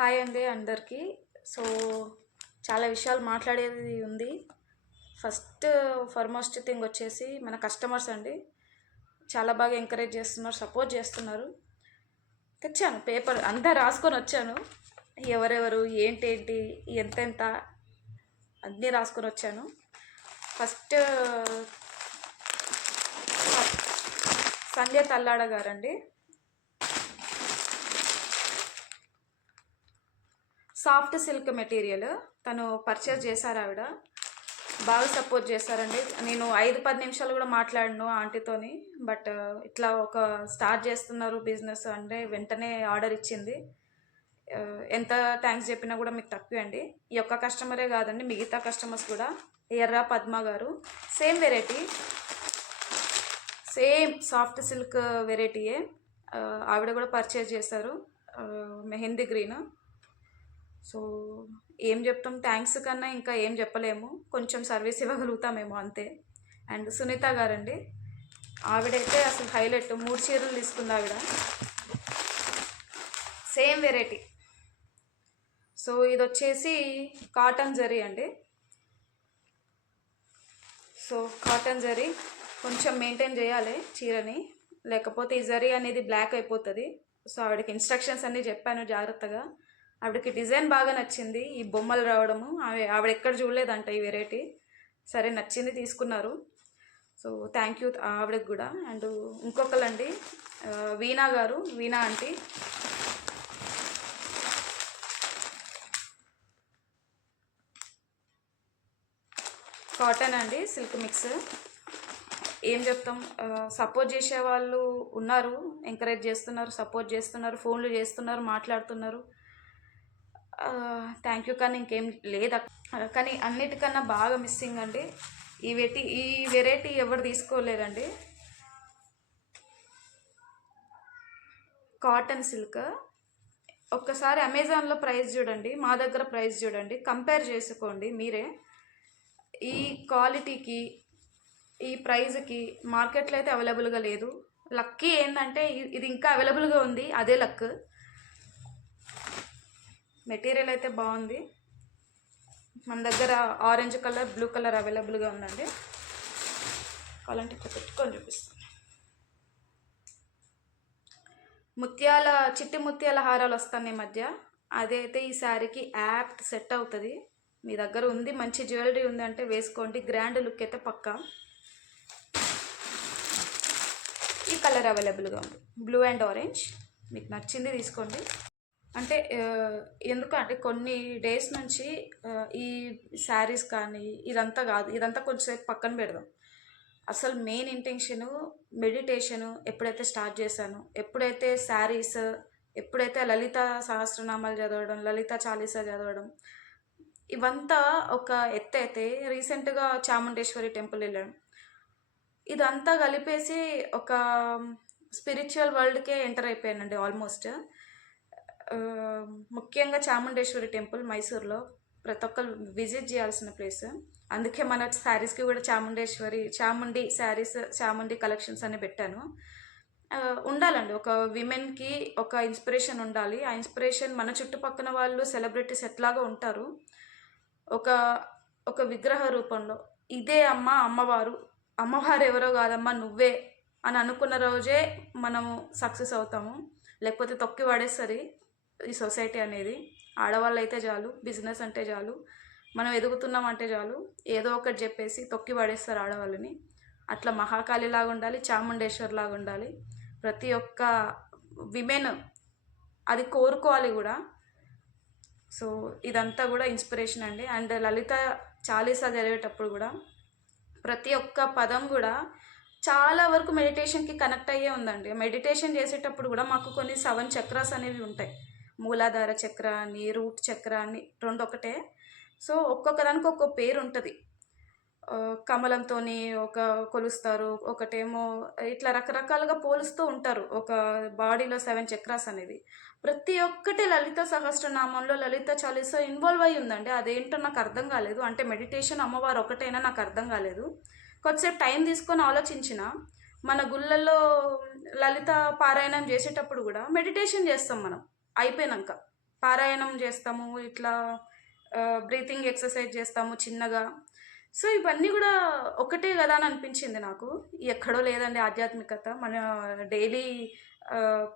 Hi అండి అందరికీ. So చాలా విషయాలు మాట్లాడేది ఉంది. ఫార్మోస్ట్ థింగ్ వచ్చేసి మన కస్టమర్స్ అండి. చాలా బాగా ఎంకరేజ్ చేస్తున్నారు, సపోర్ట్ చేస్తున్నారు. తెచ్చాను పేపర్ అంతా రాసుకొని వచ్చాను. ఎవరెవరు ఏంటేంటి ఎంతెంత అన్నీ రాసుకొని వచ్చాను. ఫస్ట్ సంధ్య తల్లాడ గారండి. సాఫ్ట్ సిల్క్ మెటీరియల్ తను పర్చేస్ చేశారు. ఆవిడ బాగా సపోర్ట్ చేశారండి. నేను 5-10 నిమిషాలు కూడా మాట్లాడను ఆంటీతోని. బట్ ఇట్లా ఒక స్టార్ట్ చేస్తున్నారు బిజినెస్ అంటే వెంటనే ఆర్డర్ ఇచ్చింది. ఎంత థ్యాంక్స్ చెప్పినా కూడా మీకు తక్కువ అండి. ఈ ఒక్క కస్టమరే కాదండి, మిగతా కస్టమర్స్ కూడా. ఎర్ర పద్మ గారు same variety, same soft silk వెరైటీయే ఆవిడ కూడా పర్చేజ్ చేశారు. మెహందీ గ్రీన్. సో ఏం చెప్తాం, థ్యాంక్స్ కన్నా ఇంకా ఏం చెప్పలేము, కొంచెం సర్వీస్ ఇవ్వగలుగుతామేమో అంతే. అండ్ సునీత గారండి, ఆవిడైతే అసలు హైలైట్. 3 చీరలు తీసుకుంది ఆవిడ, సేమ్ వెరైటీ. సో ఇది వచ్చేసి కాటన్ జరీ అండి. సో కాటన్ జరీ కొంచెం మెయింటైన్ చేయాలి చీరని, లేకపోతే ఈ జరీ అనేది బ్లాక్ అయిపోతుంది. సో ఆవిడకి ఇన్స్ట్రక్షన్స్ అన్నీ చెప్పాను జాగ్రత్తగా. ఆవిడకి డిజైన్ బాగా నచ్చింది, ఈ బొమ్మలు రావడము. ఆవిడ ఎక్కడ చూడలేదంట ఈ వెరైటీ. సరే నచ్చింది, తీసుకున్నారు. సో థ్యాంక్ యూ ఆవిడకి కూడా. అండ్ ఇంకొకరండి, వీణా గారు, వీణా ఆంటీ. కాటన్ అండి, సిల్క్ మిక్స్. ఏం చెప్తాం, సపోర్ట్ చేసే వాళ్ళు ఉన్నారు, ఎంకరేజ్ చేస్తున్నారు, సపోర్ట్ చేస్తున్నారు, ఫోన్లు చేస్తున్నారు, మాట్లాడుతున్నారు. థ్యాంక్ యూ కానీ ఇంకేం లేదు. కానీ అన్నిటికన్నా బాగా మిస్సింగ్ అండి ఈ వెరైటీ ఎవరు తీసుకోలేరండి. Cotton silk. ఒక్కసారి అమెజాన్లో ప్రైస్ చూడండి, మా దగ్గర ప్రైస్ చూడండి, కంపేర్ చేసుకోండి మీరే. ఈ క్వాలిటీకి ఈ ప్రైజ్కి మార్కెట్లో అయితే అవైలబుల్గా లేదు. లక్కీ ఏంటంటే ఇది ఇంకా అవైలబుల్గా ఉంది, అదే లక్. మెటీరియల్ అయితే బాగుంది. మన దగ్గర ఆరెంజ్ కలర్, బ్లూ కలర్ అవైలబుల్గా ఉందండి. కావాలంటే ఇక్కడ పెట్టుకొని చూపిస్తాను. చిట్టి ముత్యాల హారాలు వస్తాయి ఈ మధ్య, అదైతే ఈ శారీకి యాప్ట్ సెట్ అవుతుంది. మీ దగ్గర ఉంది, మంచి జ్యువెలరీ ఉంది అంటే వేసుకోండి, గ్రాండ్ లుక్ అయితే పక్కా. ఈ కలర్ అవైలబుల్గా ఉంది, బ్లూ అండ్ ఆరెంజ్. మీకు నచ్చింది తీసుకోండి. అంటే ఎందుకంటే కొన్ని డేస్ నుంచి ఈ శారీస్ కానీ ఇదంతా కాదు, ఇదంతా కొంచెంసేపు పక్కన పెడదాం. అసలు మెయిన్ ఇంటెన్షను మెడిటేషను ఎప్పుడైతే స్టార్ట్ చేశానో, ఎప్పుడైతే శారీస్, ఎప్పుడైతే లలిత సహస్రనామాలు చదవడం, లలిత చాలీసా చదవడం, ఇవంతా ఒక ఎత్తు అయితే రీసెంట్గా చాముండేశ్వరి టెంపుల్ వెళ్ళడం, ఇదంతా కలిపేసి ఒక స్పిరిచువల్ వరల్డ్కే ఎంటర్ అయిపోయానండి ఆల్మోస్ట్. ముఖ్యంగా చాముండేశ్వరి టెంపుల్ మైసూర్లో ప్రతి ఒక్కరు విజిట్ చేయాల్సిన ప్లేస్. అందుకే మన శారీస్కి కూడా చాముండి శారీస్, చాముండి కలెక్షన్స్ అని పెట్టాను. ఉండాలండి, ఒక విమెన్కి ఒక ఇన్స్పిరేషన్ ఉండాలి. ఆ ఇన్స్పిరేషన్ మన చుట్టుపక్కల వాళ్ళు సెలబ్రిటీస్ ఎట్లాగా ఉంటారు, ఒక విగ్రహ రూపంలో ఇదే అమ్మవారు ఎవరో కాదమ్మా నువ్వే అని అనుకున్న రోజే మనము సక్సెస్ అవుతాము. లేకపోతే తొక్కి పడేసరి ఈ సొసైటీ అనేది. ఆడవాళ్ళు అయితే చాలు, బిజినెస్ అంటే చాలు, మనం ఎదుగుతున్నాం అంటే చాలు, ఏదో ఒకటి చెప్పేసి తొక్కి పడేస్తారు ఆడవాళ్ళని. అట్లా మహాకాళిలాగా ఉండాలి, చాముండేశ్వరిలాగా ఉండాలి. ప్రతి ఒక్క విమెన్ అది కోరుకోవాలి కూడా. సో ఇదంతా కూడా ఇన్స్పిరేషన్ అండి. అండ్ లలిత చాలీసా చదివేటప్పుడు కూడా ప్రతి ఒక్క పదం కూడా చాలా వరకు మెడిటేషన్కి కనెక్ట్ అయ్యే ఉందండి. మెడిటేషన్ చేసేటప్పుడు కూడా మాకు కొన్ని 7 చక్రాస్ అనేవి ఉంటాయి. మూలాధార చక్ర అని, రూట్ చక్ర అని, 2 ఒకటే. సో ఒక్కొక్క దానికి ఒక్కొక్క పేరు ఉంటుంది. కమలంతో ఒక కొలుస్తారు, ఒకటేమో ఇట్లా రకరకాలుగా పోలుస్తూ ఉంటారు. ఒక బాడీలో 7 చక్రాస్ అనేది. ప్రతి ఒక్కటి లలిత సహస్రనామంలో లలిత చాలీసా ఇన్వాల్వ్ అయ్యి ఉందండి. అదేంటో నాకు అర్థం కాలేదు. అంటే మెడిటేషన్ అమ్మవారు ఒకటైనా నాకు అర్థం కాలేదు. కొద్దిసేపు టైం తీసుకొని ఆలోచించిన, మన గుళ్ళల్లో లలిత పారాయణం చేసేటప్పుడు కూడా మెడిటేషన్ చేస్తాం మనం అయిపోయినాక. పారాయణం చేస్తాము, ఇట్లా బ్రీతింగ్ ఎక్సర్సైజ్ చేస్తాము చిన్నగా. సో ఇవన్నీ కూడా ఒకటే కదా అని అనిపించింది నాకు. ఎక్కడో లేదండి ఆధ్యాత్మికత, మన డైలీ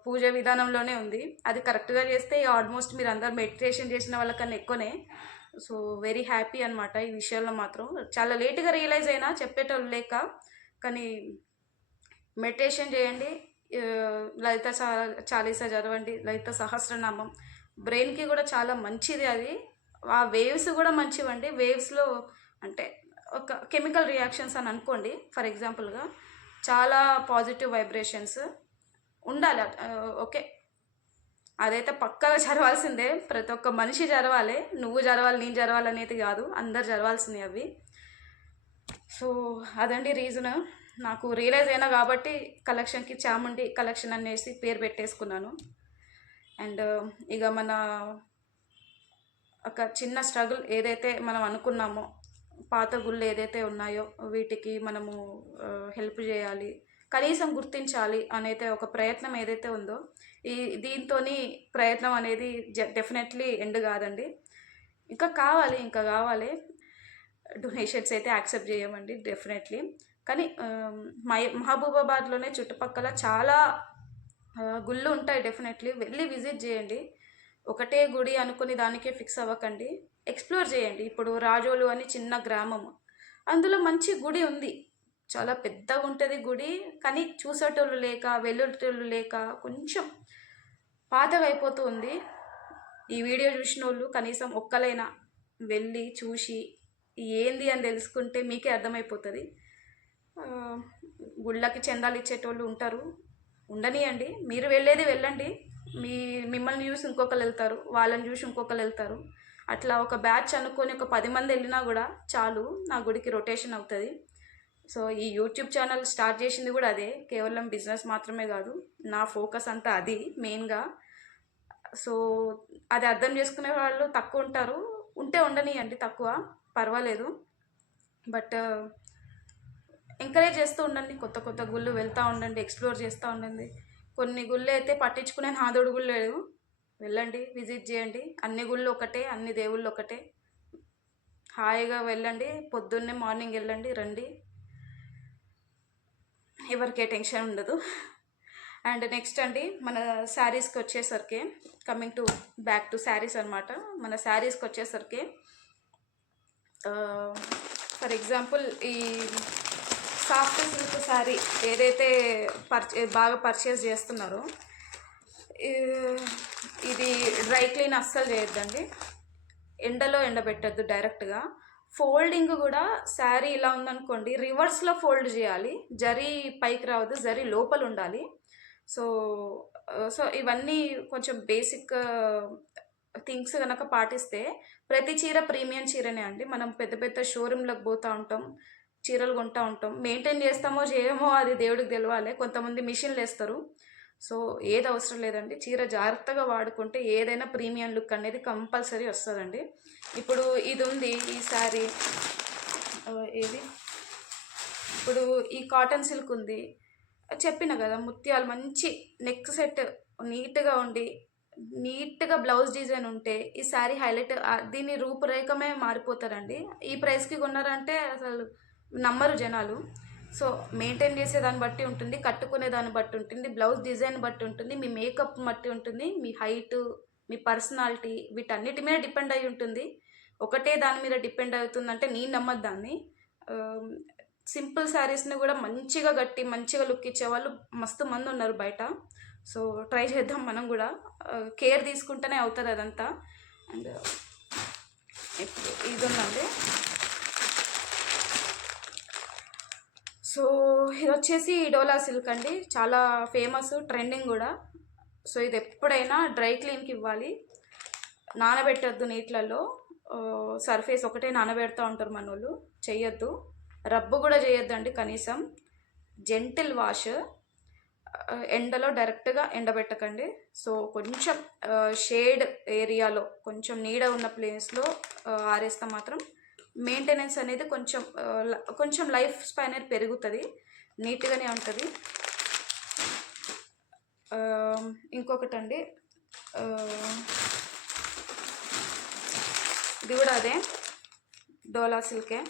పూజ విధానంలోనే ఉంది. అది కరెక్ట్గా చేస్తే ఆల్మోస్ట్ మీరు అందరు మెడిటేషన్ చేసిన వాళ్ళకన్నా ఎక్కువనే. సో వెరీ హ్యాపీ అనమాట ఈ విషయంలో మాత్రం. చాలా లేట్గా రియలైజ్ అయినా చెప్పేటోళ్ళు లేక. కానీ మెడిటేషన్ చేయండి, లలిత చాలీసా చదవండి, లలిత సహస్రనామం బ్రెయిన్కి కూడా చాలా మంచిది. అది ఆ వేవ్స్ కూడా మంచివండి. వేవ్స్లో అంటే ఒక కెమికల్ రియాక్షన్స్ అని అనుకోండి ఫర్ ఎగ్జాంపుల్గా, చాలా పాజిటివ్ వైబ్రేషన్స్ ఉండాలి. ఓకే, అదైతే పక్కగా జరవాల్సిందే, ప్రతి ఒక్క మనిషి జరవాలి. నువ్వు జరవాలి, నేను జరవాలి అనేది కాదు, అందరు జరవాల్సింది అవి. సో అదండి రీజన్. నాకు రియలైజ్ అయినా కాబట్టి కలెక్షన్కి చాముండి కలెక్షన్ అనేసి పేరు పెట్టేసుకున్నాను. అండ్ ఇక మన ఒక చిన్న స్ట్రగుల్ ఏదైతే మనం అనుకున్నామో, పాత గుళ్ళు ఏదైతే ఉన్నాయో వీటికి మనము హెల్ప్ చేయాలి, కనీసం గుర్తించాలి అనేది ఒక ప్రయత్నం ఏదైతే ఉందో, దీంతో ప్రయత్నం అనేది డెఫినెట్లీ ఎండ్ కాదండి. ఇంకా కావాలి. డొనేషన్స్ అయితే యాక్సెప్ట్ చేయమండి డెఫినెట్లీ. కానీ మహబూబాబాద్లోనే చుట్టుపక్కల చాలా గుళ్ళు ఉంటాయి. డెఫినెట్లీ వెళ్ళి విజిట్ చేయండి. ఒకటే గుడి అనుకుని దానికే ఫిక్స్ అవ్వకండి, ఎక్స్ప్లోర్ చేయండి. ఇప్పుడు రాజోలు అని చిన్న గ్రామము, అందులో మంచి గుడి ఉంది, చాలా పెద్దగా ఉంటుంది గుడి. కానీ చూసేటోళ్ళు లేక, వెళ్ళేటోళ్ళు లేక కొంచెం పాతగా అయిపోతూ ఉంది. ఈ వీడియో చూసిన వాళ్ళు కనీసం ఒక్కలైనా వెళ్ళి చూసి ఏంది అని తెలుసుకుంటే మీకే అర్థమైపోతుంది. గుళ్ళకి చందాలు ఇచ్చేటోళ్ళు ఉంటారు, ఉండనియండి. మీరు వెళ్ళండి, మిమ్మల్ని చూసి ఇంకొకరు వెళ్తారు, వాళ్ళని చూసి ఇంకొకరు వెళ్తారు. అట్లా ఒక బ్యాచ్ అనుకొని ఒక 10 మంది వెళ్ళినా కూడా చాలు, నా గుడికి రొటేషన్ అవుతుంది. సో ఈ యూట్యూబ్ ఛానల్ స్టార్ట్ చేసింది కూడా అదే, కేవలం బిజినెస్ మాత్రమే కాదు, నా ఫోకస్ అంతా అది మెయిన్గా. సో అది అర్థం చేసుకునే వాళ్ళు తక్కువ ఉంటారు, ఉంటే ఉండనియండి, తక్కువ పర్వాలేదు. బట్ ఎంకరేజ్ చేస్తూ ఉండండి, కొత్త గుళ్ళు వెళ్తూ ఉండండి, ఎక్స్ప్లోర్ చేస్తూ ఉండండి. కొన్ని గుళ్ళు అయితే పట్టించుకునే నాదోడు గుళ్ళు లేదు, వెళ్ళండి, విజిట్ చేయండి. అన్ని గుళ్ళు ఒకటే, అన్ని దేవుళ్ళు ఒకటే. హాయిగా వెళ్ళండి, పొద్దున్నే మార్నింగ్ వెళ్ళండి, రండి, ఎవరికే టెన్షన్ ఉండదు. అండ్ నెక్స్ట్ అండి, మన శారీస్కి వచ్చేసరికి, coming to back to saris అనమాట. మన శారీస్కి వచ్చేసరికి ఫర్ ఎగ్జాంపుల్ ఈ సాఫ్ట్ సిల్క్ శారీ ఏదైతే బాగా పర్చేస్ చేస్తున్నారో, ఇది డ్రై క్లీన్ అస్సలు చేయొద్దండి, ఎండలో ఎండబెట్టద్దు డైరెక్ట్గా. ఫోల్డింగ్ కూడా శారీ ఇలా ఉందనుకోండి, రివర్స్లో ఫోల్డ్ చేయాలి, జరీ పైకి రావద్దు, జరీ లోపల ఉండాలి. సో ఇవన్నీ కొంచెం బేసిక్ థింగ్స్ కనుక పాటిస్తే, ప్రతి చీర ప్రీమియం చీరనే అండి. మనం పెద్ద షోరూమ్లకు పోతూ ఉంటాం, చీరలు కొంటూ ఉంటాం, మెయింటైన్ చేస్తామో చేయమో అది దేవుడికి తెలవాలి. కొంతమంది మిషన్లు వేస్తారు. సో ఏది అవసరం లేదండి, చీర జాగ్రత్తగా వాడుకుంటే ఏదైనా ప్రీమియం లుక్ అనేది కంపల్సరీ వస్తుందండి. ఇప్పుడు ఇది ఉంది ఈ శారీ, ఏది ఇప్పుడు ఈ కాటన్ సిల్క్ ఉంది, చెప్పిన కదా, ముత్యాలు మంచి నెక్ సెట్ నీట్గా ఉండి, నీట్గా బ్లౌజ్ డిజైన్ ఉంటే ఈ శారీ హైలైట్, దీని రూపురేఖమే మారిపోతారండి. ఈ ప్రైస్కి కొన్నారంటే అసలు నమ్మరు జనాలు. సో మెయింటైన్ చేసే దాన్ని బట్టి ఉంటుంది, కట్టుకునే దాన్ని బట్టి ఉంటుంది, బ్లౌజ్ డిజైన్ బట్టి ఉంటుంది, మీ మేకప్ బట్టి ఉంటుంది, మీ హైట్, మీ పర్సనాలిటీ, వీటన్నిటి మీద డిపెండ్ అయి ఉంటుంది. ఒకటే దాని మీద డిపెండ్ అవుతుందంటే నేను నమ్మదు దాన్ని. సింపుల్ శారీస్ని కూడా మంచిగా లుక్ ఇచ్చే వాళ్ళు మస్తు మంది ఉన్నారు బయట. సో ట్రై చేద్దాం మనం కూడా, కేర్ తీసుకుంటేనే అవుతుంది అదంతా. అండ్ ఇది ఉందండి. సో ఇది వచ్చేసి డోలా సిల్క్ అండి, చాలా ఫేమస్, ట్రెండింగ్ కూడా. సో ఇది ఎప్పుడైనా డ్రై క్లీన్కి ఇవ్వాలి, నానబెట్టద్దు నీటిలలో. సర్ఫేస్ ఒకటే నానబెడుతూ ఉంటారు మన వాళ్ళు, చెయ్యొద్దు, రబ్బు కూడా చేయొద్దండి కనీసం. జెంటిల్ వాష్, ఎండలో డైరెక్ట్గా ఎండబెట్టకండి. సో కొంచెం షేడ్ ఏరియాలో, కొంచెం నీడ ఉన్న ప్లేస్లో ఆరేస్తే మాత్రం మెయింటెనెన్స్ అనేది కొంచెం లైఫ్ స్పాన్ అనేది పెరుగుతుంది, నీట్గానే ఉంటుంది. ఇంకొకటి అండి, ఇది కూడా అదే డోలా సిల్కే.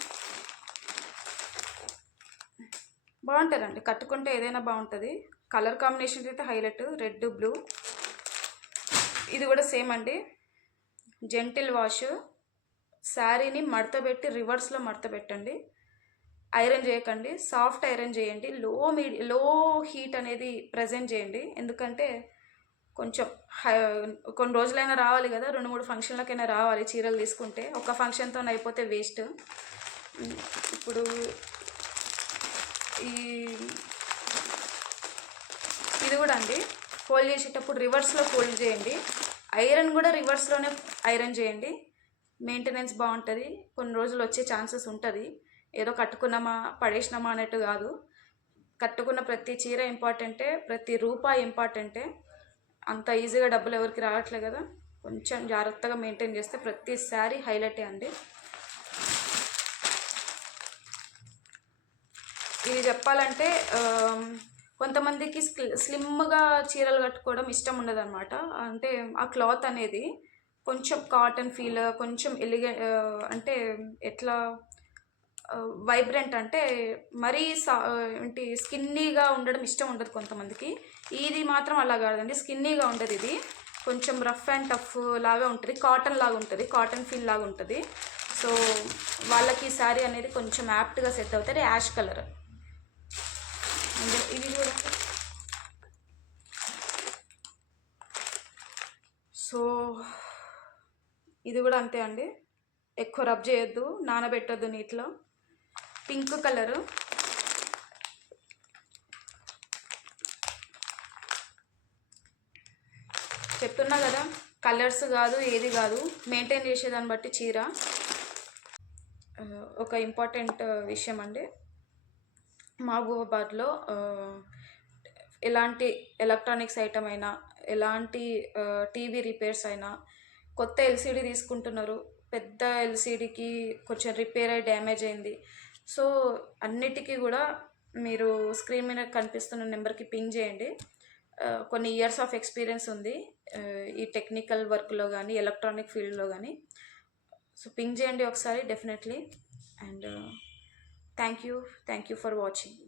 బాగుంటుందండి, కట్టుకుంటే ఏదైనా బాగుంటుంది. కలర్ కాంబినేషన్ అయితే హైలైట్, రెడ్ బ్లూ. ఇది కూడా సేమ్ అండి, జెంటిల్ వాష్. శారీని మడత పెట్టి రివర్స్లో మడత పెట్టండి, ఐరన్ చేయకండి, సాఫ్ట్ ఐరన్ చేయండి. లో హీట్ అనేది ప్రజెంట్ చేయండి, ఎందుకంటే కొంచెం కొన్ని రోజులైనా రావాలి కదా, 2-3 ఫంక్షన్లకైనా రావాలి. చీరలు తీసుకుంటే ఒక ఫంక్షన్తో అయిపోతే వేస్ట్. ఇప్పుడు ఇది కూడా అండి, ఫోల్డ్ చేసేటప్పుడు రివర్స్లో ఫోల్డ్ చేయండి, ఐరన్ కూడా రివర్స్లోనే ఐరన్ చేయండి. మెయింటెనెన్స్ బాగుంటుంది, కొన్ని రోజులు వచ్చే ఛాన్సెస్ ఉంటుంది. ఏదో కట్టుకున్నామా పడేసినామా అన్నట్టు కాదు. కట్టుకున్న ప్రతి చీర ఇంపార్టెంటే, ప్రతి రూపాయి ఇంపార్టెంటే. అంత ఈజీగా డబ్బులు ఎవరికి రావట్లే కదా, కొంచెం జాగ్రత్తగా మెయింటైన్ చేస్తే ప్రతి శారీ హైలైటే అండి. ఇది చెప్పాలంటే కొంతమందికి స్లిమ్గా చీరలు కట్టుకోవడం ఇష్టం ఉండదు అనమాట. అంటే ఆ క్లాత్ అనేది కొంచెం కాటన్ ఫీల్, కొంచెం అంటే ఎట్లా వైబ్రెంట్, అంటే మరీ ఏంటి స్కిన్నీగా ఉండడం ఇష్టం ఉండదు కొంతమందికి. ఇది మాత్రం అలా కాదండి, స్కిన్నీగా ఉండదు. ఇది కొంచెం రఫ్ అండ్ టఫ్ లాగా ఉంటుంది, కాటన్ లాగా ఉంటుంది, కాటన్ ఫీల్ లాగా ఉంటుంది. సో వాళ్ళకి ఈ శారీ అనేది కొంచెం యాప్ట్గా సెట్ అవుతుంది. Ash colour. ఇది కూడా సో ఇది కూడా అంతే అండి, ఎక్కువ రబ్ చేయొద్దు, నానబెట్టొద్దు నీటిలో. పింక్ కలరు, చెప్తున్నా కదా, కలర్స్ కాదు ఏది కాదు, మెయింటైన్ చేసేదాన్ని బట్టి చీర. ఒక ఇంపార్టెంట్ విషయం అండి, మహబూబాబాద్లో ఎలాంటి ఎలక్ట్రానిక్స్ ఐటమ్ అయినా, ఎలాంటి టీవీ రిపేర్స్ అయినా, కొత్త ఎల్సిడి తీసుకుంటున్నారు, పెద్ద ఎల్సిడికి కొంచెం రిపేర్ అయ్యి డ్యామేజ్ అయింది. సో అన్నిటికీ కూడా మీరు స్క్రీన్ మీద కనిపిస్తున్న నెంబర్కి పింగ్ చేయండి. కొన్ని ఇయర్స్ ఆఫ్ ఎక్స్పీరియన్స్ ఉంది ఈ టెక్నికల్ వర్క్లో కానీ, ఎలక్ట్రానిక్ ఫీల్డ్లో కానీ. సో పింగ్ చేయండి ఒకసారి definitely. And thank you for watching.